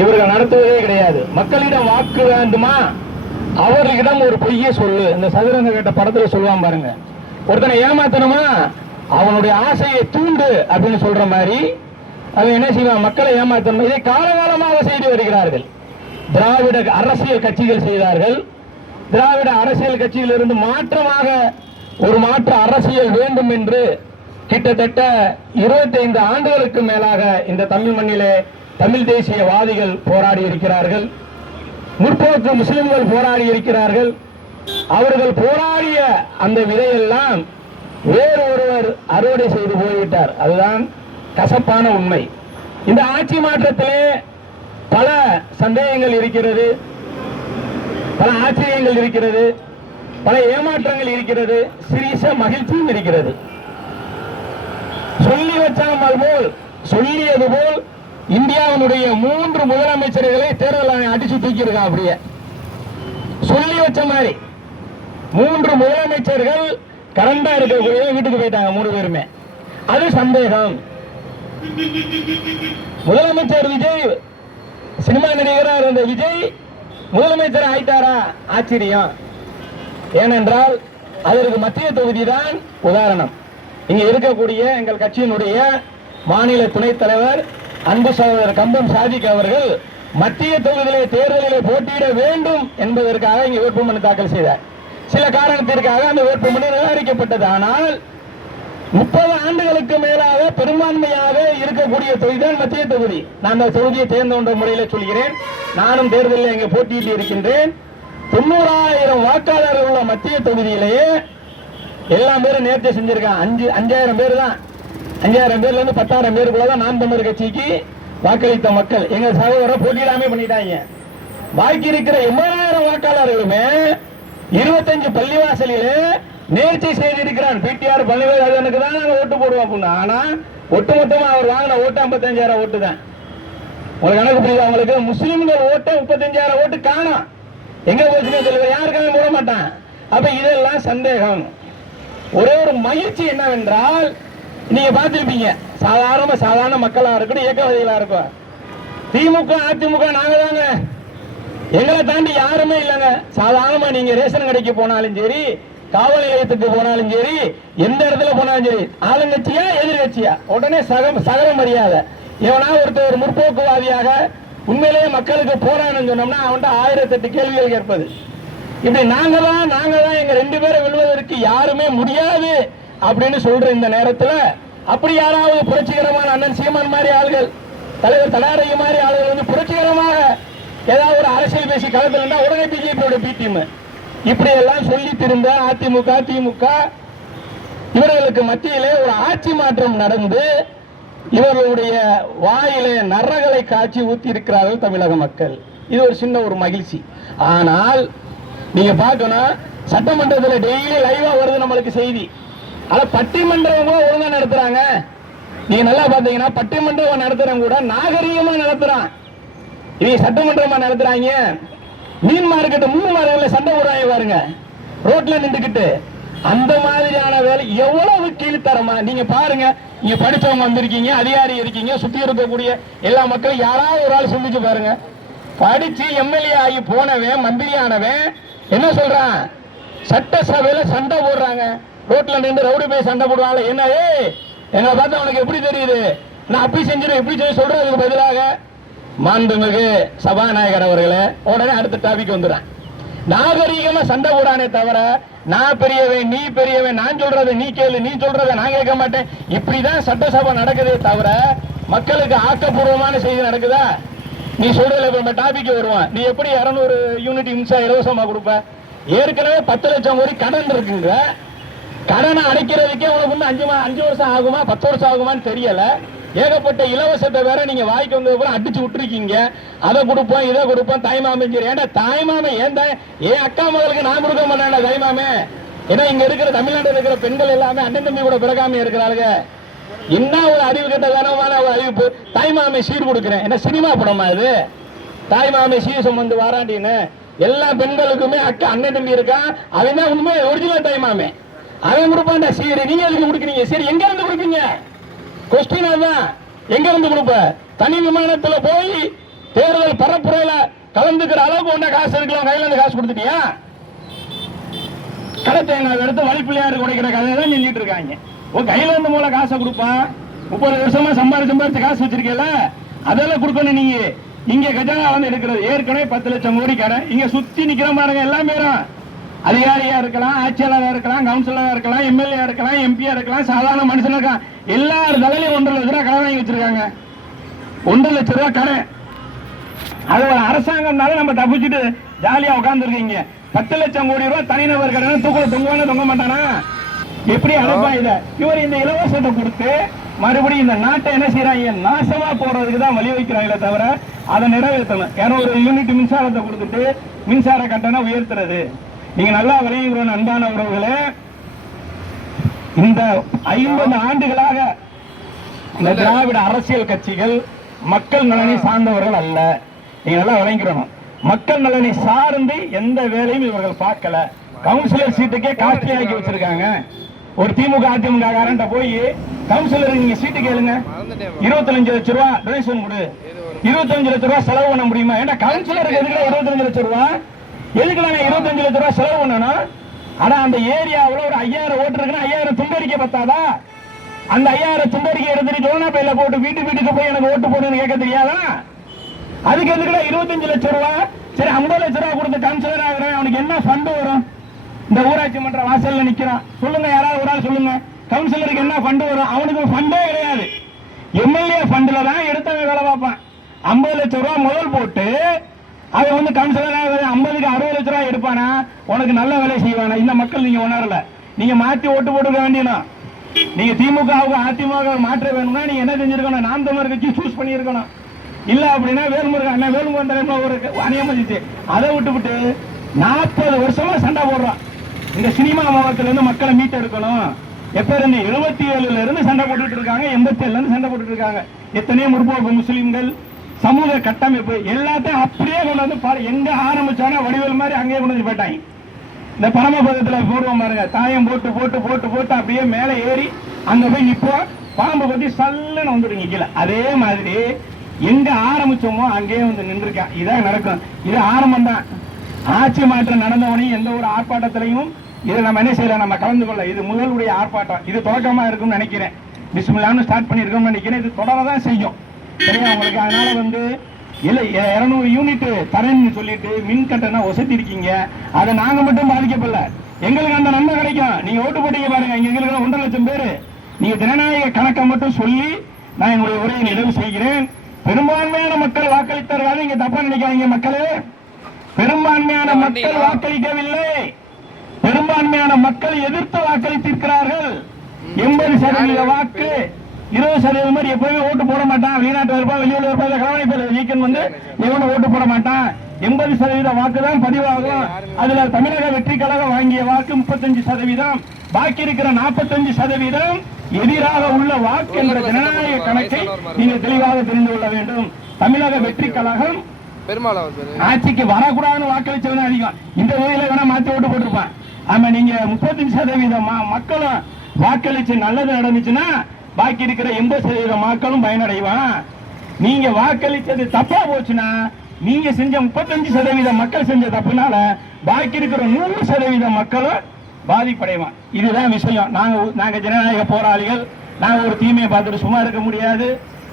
இவர்கள் நடத்துவதே கிடையாது. மக்களிடம் வாக்கு வேண்டுமா, அவர்களிடம் ஒரு பொய்யை சொல்லு. இந்த சதுரங்க கேட்ட படத்துல சொல்லுவான் பாருங்க, ஒருத்தனை ஏமாத்தணுமா அவனுடைய ஆசையை தூண்டு அப்படின்னு சொல்ற மாதிரி அவன் என்ன செய்வான், மக்களை ஏமாத்தணும். இதை காலகாலமாக செய்து வருகிறார்கள். திராவிட அரசியல் கட்சிகள் செய்தார்கள். திராவிட அரசியல் கட்சியிலிருந்து மாற்றமாக ஒரு மாற்று அரசியல் வேண்டும் என்று கிட்டத்தட்ட 25 ஆண்டுகளுக்கு மேலாக இந்த தமிழ் மண்ணிலே தமிழ் தேசியவாதிகள் போராடி இருக்கிறார்கள். முற்போக்கு முஸ்லிம்கள் போராடி இருக்கிறார்கள். அவர்கள் போராடிய அந்த விதையெல்லாம் வேறு ஒருவர் அறுவடை செய்து போய்விட்டார். அதுதான் கசப்பான உண்மை. இந்த ஆட்சி மாற்றத்திலே பல சந்தேகங்கள் இருக்கிறது, பல ஆச்சரியங்கள் இருக்கிறது, பல ஏமாற்றங்கள் இருக்கிறது, சிறிய மகிழ்ச்சியும் இருக்கிறது. சொல்லி வச்சாமல் போல் சொல்லியது போல் இந்தியாவினுடைய 3 முதலமைச்சர்களை தேர்தல் ஆணையம் அடிச்சு தூக்கியிருக்கான். அப்படியே சொல்லி வச்ச மாதிரி 3 முதலமைச்சர்கள் கரண்டா இருக்கக்கூடிய வீட்டுக்கு போயிட்டாங்க 3 பேருமே. அது சந்தேகம். முதலமைச்சர் விஜய், சினிமா நடிகராக இருந்த விஜய் முதலமைச்சர் ஆயிட்டாரா? ஆச்சரியம். ஏனென்றால் அதற்கு மத்திய தொகுதி தான் உதாரணம். இங்க இருக்கக்கூடிய எங்கள் கட்சியினுடைய மாநில துணைத் தலைவர் அன்பு சகோதரர் கம்பம் சாதிக் அவர்கள் மத்திய தொகுதியிலே தேர்தலிலே போட்டியிட வேண்டும் என்பதற்காக இங்கே வேட்புமனு தாக்கல் செய்தார். சில காரணத்திற்காக அந்த வேட்புமனு நிராகரிக்கப்பட்டது. ஆனால் 30 ஆண்டுகளுக்கு மேலாக பெரும்பான்மையாக இருக்கக்கூடிய தொகுதி தான் மத்திய தொகுதி. நான் அந்த தொகுதியை தேர்ந்தெடுத்த முறையில் சொல்கிறேன். நானும் தேர்தலில் இங்கே போட்டியிட்டு இருக்கின்றேன். 90,000 வாக்காளர்கள் உள்ள மத்திய தொகுதியிலேயே எல்லா பேரும் நேர்த்தி செஞ்சிருக்கான். 5,000 பேர் தான். 5,000 பேர்ல இருந்து 10,000 பேருக்குள்ளதான் நாம் தமிழர் கட்சிக்கு வாக்களித்த மக்கள். எங்க சகோதரர் போட்டியிடாமே பண்ணிட்டாங்க. பாக்கி இருக்கிற 80,000 வாக்காளர்களுமே 25 பள்ளிவாசலிலே நேர்ச்சி செய்திருக்கிறான். பிடிஆர் பள்ளிவாசலுக்கு தான் நாங்க ஓட்டு போடுவோம் அப்படின்னு. ஆனா ஒட்டுமொத்தமா அவர் வாங்கின ஓட்டு 55,000 ஓட்டு தான். உங்களுக்கு கணக்கு புரியுது? அவங்களுக்கு முஸ்லிம்கள் ஓட்டு 35,000 ஓட்டு காணும். எங்க போச்சுன்னு தெரியல, யாருக்காக போட மாட்டான். அப்ப இதெல்லாம் சந்தேகம். ஒரே ஒரு மகிழ்ச்சி என்னவென்றால், நீங்க பார்த்திருப்பீங்க, சாதாரண மக்களா இருக்கட்டும், இயக்கவாதிகளா இருக்கும், திமுக அதிமுக நாங்க தாங்க, எங்களை தாண்டி யாருமே இல்லைங்க. சாதாரணமா நீங்க ரேஷன் கடைக்கு போனாலும் சரி, காவல் நிலையத்துக்கு போனாலும் சரி, எந்த இடத்துல போனாலும் சரி, ஆளுங்கட்சியா எதிர்கட்சியா உடனே சகல மரியாதை. எவனா ஒருத்தர் ஒரு முற்போக்குவாதியாக உண்மையிலேயே மக்களுக்கு போராடணும்னு சொன்னோம்னா அவன்கிட்ட 1008 கேள்விகள் கேட்பது. இப்படி நாங்க தான் எங்க 2 பேரை வெல்வதற்கு யாருமே முடியாது அப்படின்னு சொல்ற இந்த நேரத்துல அப்படி யாராவது புரட்சிகரமான அண்ணன் சீமான் மாதிரி ஆளுகள், தலைவர் தடாரைய மாதிரி ஆளுகள் வந்து புரட்சிகரமாக ஏதாவது ஒரு அரசியல் பேசி களத்தில் உடனே பிஜேபியோட பி டீம் இப்படி எல்லாம் சொல்லி திரும்ப அதிமுக திமுக இவர்களுக்கு மத்தியிலே ஒரு ஆட்சி மாற்றம் நடந்து இவர்களுடைய வாயிலே நரகளை காட்சி ஊத்தி இருக்கிறார்கள் தமிழக மக்கள். இது ஒரு சின்ன ஒரு மகிழ்ச்சி. ஆனால் நீங்க பார்க்கணும், சட்டமன்றத்தில் டெய்லி லைவா வருது நம்மளுக்கு செய்தி. ஆனா பட்டிமன்றம் கூட ஒழுங்கா நடத்துறாங்க. நீங்க நல்லா பாத்தீங்கன்னா பட்டிமன்றம் நடத்துறவங்க கூட நாகரீகமா நடத்துறான். இவங்க சட்டமன்றமா நடத்துறாங்க. மீன் மார்க்கெட் 3 மார்க்கெட்ல சண்டை போடுறாங்க பாருங்க, ரோட்ல நின்றுக்கிட்டு. அந்த மாதிரியான வேலை எவ்வளவு கீழ்த்தரமா நீங்க பாருங்க. நீங்க படிச்சவங்க வந்திருக்கீங்க, அதிகாரி இருக்கீங்க, சுத்தி இருக்கக்கூடிய எல்லா மக்களும் யாராவது ஒரு ஆள் சிந்திச்சு பாருங்க. படிச்சு எம்எல்ஏ ஆகி போனவன், மந்திரி ஆனவன் என்ன சொல்றான், சட்டசபையில சண்டை போடுறாங்க. ரோட்ல நின்று ரவுடி போய் சண்டை போடுவாங்க. என்ன எங்களை பார்த்தா உனக்கு எப்படி தெரியுது, நான் அப்படி செஞ்சிடும் இப்படி சொல்லி சொல்றதுக்கு பதிலாக மாண்புமிகு சபாநாயகர் அவர்களே உடனே அடுத்த டாபிக் வந்துடுறான். நாகரீகமா சண்டை போடானே தவிர நான் பெரியவன் நீ பெரியவன், நான் சொல்றதை நீ கேளு, நீ சொல்றதை நான் கேட்க மாட்டேன், இப்படிதான் சட்டசபை நடக்குதே தவிர மக்களுக்கு ஆக்கப்பூர்வமான செய்தி நடக்குதா? நீ சொல்றதுல இப்ப டாபிக் வருவான், நீ எப்படி 200 யூனிட் மின்சாரம் இலவசமா கொடுப்ப? ஏற்கனவே 10 லட்சம் கோடி கடன் இருக்குங்க. கடனை அடைக்கிறதுக்கே உனக்கு வந்து 5 வருஷம் ஆகுமா 10 வருஷம் ஆகுமான்னு தெரியல. ஏகப்பட்ட இலவசத்தை வேற நீங்க வாய்க்கு வந்தது அடிச்சு விட்டுருக்கீங்க. அதை கொடுப்போம் இதை கொடுப்போம், தாய்மாமன் சரி. ஏன்டா தாய்மாமன் ஏன் அக்கா மகளுக்கு நான் கொடுக்க மாட்டேன்டா தாய்மாமே? ஏன்னா இங்க இருக்கிற தமிழ்நாட்டில் இருக்கிற பெண்கள் எல்லாமே அண்ணன் தம்பி கூட பிறகாம இருக்கிறாங்க. என்ன ஒரு அறிவு கட்ட கனமான ஒரு அறிவிப்பு, தாய்மாமை சீர் கொடுக்கிறேன். என்ன சினிமா படமா இது? தாய்மாமை சீர் சுமந்து வாராண்டின்னு எல்லா பெண்களுக்குமே அக்கா அண்ணன் தம்பி இருக்கான். அவன் தான் உண்மை ஒரிஜினல் தாய்மாமே. அவன் கொடுப்பான்டா சீர். நீங்க எதுக்கு கொடுக்குறீங்க சரி? எங்க இருந்து கொடுப்பீங்க? கொஸ்டின் அதுதான், எங்க இருந்து கொடுப்ப? தனி விமானத்துல போய் தேர்தல் பரப்புரையில கலந்துக்கிற அளவுக்கு ஒன்றை காசு இருக்கலாம், கையில இருந்து காசு கொடுத்துட்டியா? கடத்தேங்காய் எடுத்து வழிப்பிள்ளையாரு உடைக்கிற கதையை தான் செஞ்சுட்டு இருக்காங்க. கையில இருந்து மூல காசை கொடுப்பான். 30 வருஷமா சம்பாதிச்சு காசு வச்சிருக்கல, அதெல்லாம் கொடுக்கணும். நீங்க இங்க கஜானா வந்து எடுக்கிறது ஏற்கனவே 10 லட்சம் கோடி கடை. இங்க சுத்தி நிக்கிற பாருங்க, எல்லாமே அதிகாரியா இருக்கலாம், ஆட்சியாளராக இருக்கலாம், கவுன்சிலரா இருக்கலாம், எம்எல்ஏ இருக்கலாம், எம்பியா இருக்கலாம், சாதாரண மனுஷனா இருக்கலாம். எல்லாரும் தலையிலும் 1.5 லட்ச ரூபா கடை வாங்கி வச்சிருக்காங்க. 1.5 லட்ச ரூபா கடை. அது அரசாங்கம்னால நம்ம தப்பிச்சுட்டு ஜாலியா உட்கார்ந்துருக்கீங்க. 10 லட்சம் கோடி ரூபாய் தனிநபர் கடன் தூக்கல தொங்குவான தொங்க மாட்டானா? எப்படி அனுப்பா இத? இவர் இந்த இலவசத்தை கொடுத்து மறுபடியும் இந்த நாட்டை என்ன செய்யறாங்க, நாசமா போறதுக்கு தான் வழி வைக்கிறாங்களே தவிர அதை நிறைவேற்றணும். 200 யூனிட் மின்சாரத்தை கொடுத்துட்டு மின்சார கட்டணம் உயர்த்துறது. நீங்க நல்லா விளையுங்கிற அன்பான உறவுகளே, இந்த 50 ஆண்டுகளாக இந்த திராவிட அரசியல் கட்சிகள் மக்கள் நலனை சார்ந்தவர்கள் அல்ல. நீங்க நல்லா விளைக்கிறோம். மக்கள் நலனை சார்ந்து எந்த வேலையும் இவர்கள் பார்க்கல. கவுன்சிலர் சீட்டுக்கே காஸ்ட்லி ஆக்கி வச்சிருக்காங்க. ஒரு திமுக அதிமுக காரண்ட போய் கவுன்சிலர் நீங்க சீட்டு கேளுங்க, 25 லட்சம் ரூபாய் டொனேஷன் கொடு, 25 லட்சம் ரூபாய் செலவு பண்ண முடியுமா? ஏன்னா கவுன்சிலருக்கு எதுக்கு 25 லட்சம் ரூபாய்? எதுக்கு நாங்க 25 லட்சம் ரூபாய் செலவு பண்ணணும்? ஆனா அந்த ஏரியாவில் ஒரு 5000 ஓட்டு இருக்குன்னா 5000 துண்டறிக்கை பத்தாதா? அந்த 5000 துண்டறிக்கை எடுத்துட்டு ஜோனா பையில போட்டு வீட்டுக்கு போய் எனக்கு ஓட்டு போடுன்னு கேட்க தெரியாதா? அதுக்கு எதுக்குடா 25 லட்சம் ரூபாய்? சரி 50 லட்சம் ரூபாய் கொடுத்து கவுன்சிலர் ஆகிறேன், அவனுக்கு என்ன ஃபண்ட் வரும்? இந்த ஊராட்சி மன்ற வாசல்ல நிக்கிறான், சொல்லுங்க, யாராவது ஒரு ஆள் சொல்லுங்க, கவுன்சிலருக்கு என்ன ஃபண்ட் வரும்? அவனுக்கு ஃபண்டே கிடையாது. எம்எல்ஏ ஃபண்ட்ல தான் எடுத்தவன் வேலை பார்ப்பான். 50 லட்சம் ரூபாய் முதல் போட்டு அதை வந்து கவுன்சிலர் 50க்கு 60 லட்சம் ரூபாய் எடுப்பானா? உனக்கு நல்ல வேலை செய்வானா? இந்த மக்கள் நீங்க உணரல. நீங்க மாற்றி ஓட்டு போட்டுக்க வேண்டியனா? நீங்க திமுகவுக்கு அதிமுக மாற்ற வேணும்னா நீங்க என்ன செஞ்சிருக்கணும்? நாம் தமிழர் கட்சி சூஸ் பண்ணியிருக்கணும். இல்ல அப்படின்னா வேல்முருகன் ஒரு அநியமிச்சு அதை விட்டுவிட்டு 40 வருஷமா சண்டை போடுறான். இந்த சினிமா மாவட்டத்துல இருந்து மக்களை மீட்டெடுக்கணும். எப்ப இருந்து 77ல இருந்து சண்டை போட்டுட்டு இருக்காங்க, 87ல இருந்து சண்டை போட்டுட்டு இருக்காங்க. எத்தனையோ முற்போக்கு முஸ்லிம்கள் சமூக கட்டமைப்பு எல்லாத்தையும் அப்படியே கொண்டு வந்து எங்க ஆரம்பிச்சானோ வடிவேல் மாதிரி அங்கேயே கொண்டு வந்து போயிட்டாங்க. இந்த பரமபதத்துல போடுவோம் பாருங்க, தாயம் போட்டு போட்டு போட்டு போட்டு அப்படியே மேல ஏறி அங்க போய் நிப்போம், பாம்பு பத்தி சல்லுன்னு வந்துடுங்க கீழே. அதே மாதிரி எங்க ஆரம்பிச்சோமோ அங்கேயே வந்து நின்றுருக்கேன். இதான் நடக்கும். இது ஆரம்பம் தான். ஆட்சி மாற்றம் நடந்தவனையும் எந்த ஒரு ஆர்ப்பாட்டத்திலையும் இதை நம்ம என்ன செய்யலாம், நம்ம கலந்து கொள்ள. இது முதலுடைய ஆர்ப்பாட்டம். இது தொடக்கமா இருக்கும்னு நினைக்கிறேன். பிஸ்மில்லான்னு ஸ்டார்ட் பண்ணிருக்கோம்னு நினைக்கிறேன். இது தொடரதான் செய்யும். சரியா உங்களுக்கு? அதனால வந்து இல்ல 200 யூனிட் தரேன்னு சொல்லிட்டு மின் கட்டணம் ஒசத்தி இருக்கீங்க. அதை நாங்க மட்டும் பாதிக்கப்படல, எங்களுக்கு அந்த நன்மை கிடைக்கும். நீங்க ஓட்டு போட்டீங்க பாருங்க, இங்க எங்களுக்கு 1.5 லட்சம் பேரு. நீங்க ஜனநாயக கணக்கை மட்டும் சொல்லி நான் என்னுடைய உரையை நிறைவு செய்கிறேன். பெரும்பான்மையான மக்கள் வாக்களித்தார்கள். இங்க தப்பா நினைக்காதீங்க மக்களே. பெரும்பான்மையான மக்கள் வாக்களிக்கவில்லை. பெரும்பான்மையான மக்கள் எதிர்த்து வாக்களித்திருக்கிறார்கள். 80% வாக்கு, 20% மாதிரி எப்பவுமே ஓட்டு போட மாட்டான். வெளிநாட்டு இருப்பா, வெளியூர் இருப்பா, கவனிப்பில் வீக்கன் வந்து எவனும் ஓட்டு போட மாட்டான். 80% வாக்கு தான் பதிவாகும். அதுல தமிழக வெற்றி கழகம் வாங்கிய வாக்கு 35%. பாக்கி இருக்கிற 45% எதிராக உள்ள வாக்கு என்ற ஜனநாயக கணக்கை நீங்கள் தெளிவாக தெரிந்து கொள்ள வேண்டும். தமிழக வெற்றி கழகம் ஆட்சிக்கு வரக்கூடாதுன்னு வாக்களிச்சவன் அதிகம். இந்த வகையில வேணா மாத்தி ஓட்டு போட்டிருப்பான். ஆமா, நீங்க 35% மக்களும் வாக்களிச்சு நல்லது நடந்துச்சுன்னா பாக்கி இருக்கிற 80% மக்களும் பயனடைவான். நீங்க வாக்களிச்சது தப்பா போச்சுன்னா நீங்க செஞ்ச 35% மக்கள் செஞ்ச தப்புனால பாக்கி இருக்கிற 100% மக்களும் பாதிப்படைவான். இதுதான் விஷயம். நாங்க ஜனநாயக போராளிகள். நாங்க ஒரு தீமையை பார்த்துட்டு சும்மா இருக்க முடியாது.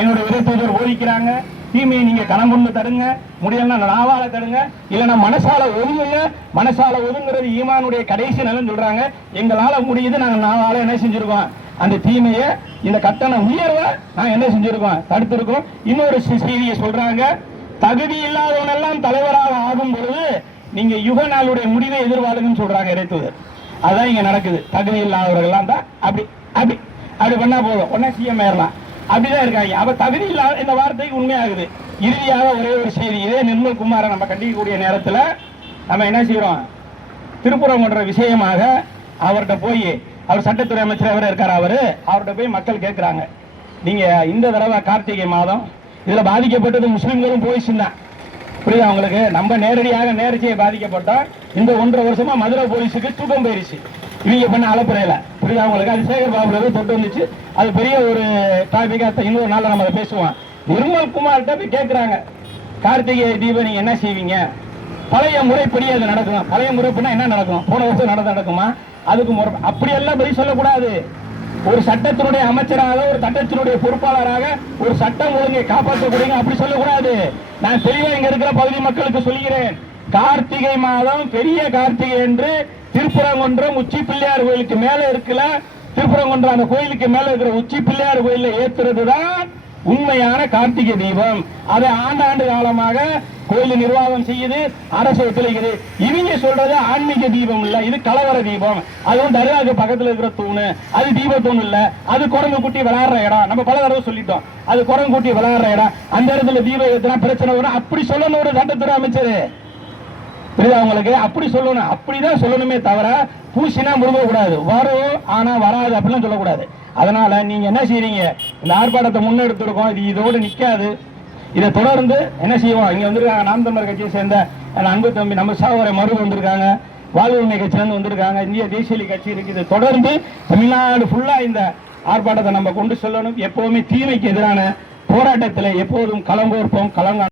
என்னுடைய இறை தூதர் போதிக்கிறாங்க, தீமையை நீங்க கணம் கொண்டு தடுங்க, முடியலன்னா நாவால தடுங்க, இல்லைன்னா மனசால ஒதுங்குங்க. மனசால ஒதுங்குறது ஈமானுடைய கடைசி நிலம் சொல்றாங்க. எங்களால முடியுது, நாங்க நாவால என்ன செஞ்சிருக்கோம், அந்த தீமையை இந்த கட்டண உயர்வை நான் என்ன செஞ்சிருக்கோம், தடுத்திருக்கோம். இன்னொரு செய்தியை சொல்றாங்க, தகுதி இல்லாதவனெல்லாம் தலைவராக ஆகும் பொழுது நீங்க யுக நாளுடைய முடிவை எதிர்வாளுங்கன்னு சொல்றாங்க இறை தூதர். அதான் இங்க நடக்குது. தகுதி இல்லாதவர்கள்லாம் தான் அப்படி அப்படி அப்படி பண்ணா போதும், உடனே சிஎம் ஏறலாம், அப்படிதான் இருக்காங்க. அப்ப தகுதி இல்லாத இந்த வார்த்தைக்கு உண்மையாகுது. இறுதியாக ஒரே ஒரு செய்தி, இதே நிர்மல் குமாரை நம்ம கண்டிக்கக்கூடிய நேரத்தில் நம்ம என்ன செய்யறோம், திருப்புறம் பண்ற விஷயமாக அவர்கிட்ட போய், அவர் சட்டத்துறை அமைச்சர் அவர் இருக்காரு, அவர்கிட்ட போய் மக்கள் கேட்கிறாங்க, நீங்க இந்த தடவை கார்த்திகை மாதம் இதுல பாதிக்கப்பட்டது முஸ்லிம்களும் போயிடுச்சுதான், புரியுதா உங்களுக்கு? நம்ம நேரடியாக நேர்ச்சியை பாதிக்கப்பட்டோம். இந்த 1.5 வருஷமா மதுரை போலீஸுக்கு தூக்கம் போயிருச்சு இவங்க பண்ண அலப்புறையில, புரியுதா உங்களுக்கு? அது சேகர் பாபு தொட்டு வந்துச்சு. அது பெரிய ஒரு டாபிக்கா இன்னொரு நாள் நம்ம அதை பேசுவோம். நிர்மல் குமார்கிட்ட போய் கேட்கிறாங்க, கார்த்திகை தீபம் நீங்க என்ன செய்வீங்க? பழைய முறைப்படி அது நடக்கும். பழைய முறைப்படினா என்ன நடக்கும்? போன வருஷம் நடக்குமா? அதுக்கு முறை அப்படியெல்லாம் பதில் சொல்லக்கூடாது. ஒரு சட்டத்தினுடைய அமைச்சராக, ஒரு சட்டத்தினுடைய பொறுப்பாளராக ஒரு சட்டம் ஒழுங்கை காப்பாற்றக்கூடிய அப்படி சொல்லக்கூடாது. நான் தெளிவா இங்க இருக்கிற பகுதி மக்களுக்கு சொல்கிறேன். கார்த்திகை மாதம் பெரிய கார்த்திகை என்று திருப்பரங்குன்றம் உச்சி பிள்ளையார் கோயிலுக்கு மேல இருக்குல்ல, திருப்பரங்குன்றம் அந்த கோயிலுக்கு மேல இருக்கிற உச்சி பிள்ளையார் கோயில ஏத்துறதுதான் உண்மையான கார்த்திகை தீபம். அதை ஆண்டாண்டு காலமாக கோயில் நிர்வாகம் செய்யுது, அரசு ஒத்துழைக்குது. இவங்க சொல்றது ஆன்மீக தீபம் இல்ல, இது கலவர தீபம். அதுவும் தர்காவுக்கு பக்கத்துல இருக்கிற தூணு, அது தீப தூண் இல்ல, அது குரங்கு குட்டி விளையாடுற இடம். நம்ம பல தடவை சொல்லிட்டோம், அது குரங்கு குட்டி விளையாடுற இடம். அந்த இடத்துல தீபம் ஏத்தினா பிரச்சனை வரும். அப்படி சொல்லணும் ஒரு சட்டத்துறை அமைச்சர். புரியுதா உங்களுக்கு? அப்படி சொல்லணும், அப்படிதான் சொல்லணுமே தவிர பூசினா முழுக கூடாது. வரும் ஆனா வராது அப்படிலாம் சொல்லக்கூடாது. அதனால நீங்க என்ன செய்றீங்க? இந்த ஆர்ப்பாட்டத்தை முன்னெடுத்திருக்கோம், இது இதோடு நிக்காது. இதை தொடர்ந்து என்ன செய்வோம்? இங்க வந்திருக்காங்க நாம் தமிழர் கட்சியை சேர்ந்த அன்பு தம்பி நம்ம சாவரை மறு வந்திருக்காங்க, வாழ்வுரிமை கட்சியிலிருந்து வந்திருக்காங்க, இந்திய தேசிய கட்சி இருக்குது. தொடர்ந்து தமிழ்நாடு ஃபுல்லா இந்த ஆர்ப்பாட்டத்தை நம்ம கொண்டு செல்லணும். எப்பவுமே தீமைக்கு எதிரான போராட்டத்தில் எப்போதும் களங்கோர்ப்போம், களங்க